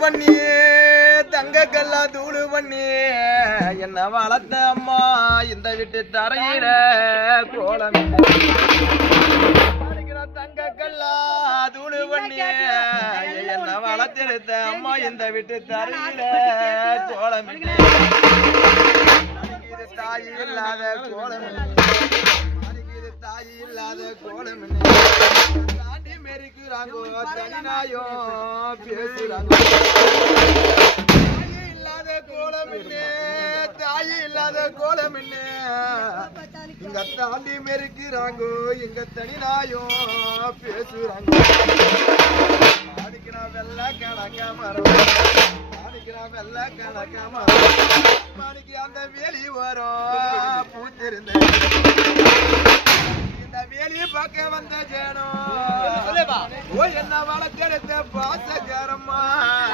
பண்ணி தங்க கல்லா தூளு பண்ணி என்ன வளர்த்த அம்மா இந்த வீட்டு தரையில கோலம் தங்க கல்லா தூளு பண்ணி என்ன வளர்த்தெடுத்த அம்மா இந்த வீட்டு தரையில கோலம் தாய் இல்லாத கோலம் தாய் இல்லாத கோலம் தாண்டி மெரிக்கிறாங்கோ தனிநாயும் பேசுறாங்க தாய் இல்லாத கோலம் தாய் இல்லாத கோலம் இங்க தாண்டி மெரிக்கிறாங்கோ இங்க தனிநாயும் பேசுறாங்க அடிக்கிறா வெள்ள கணக்க மரம் அடிக்கிறா வெள்ள கணக்க மரம் மணிக்கு அந்த வேலி வரும் பூத்திருந்த வேலியை பார்க்க வந்த ஜேனோ என்ன வளர்த்தெடுத்த பாச ஜரம்மா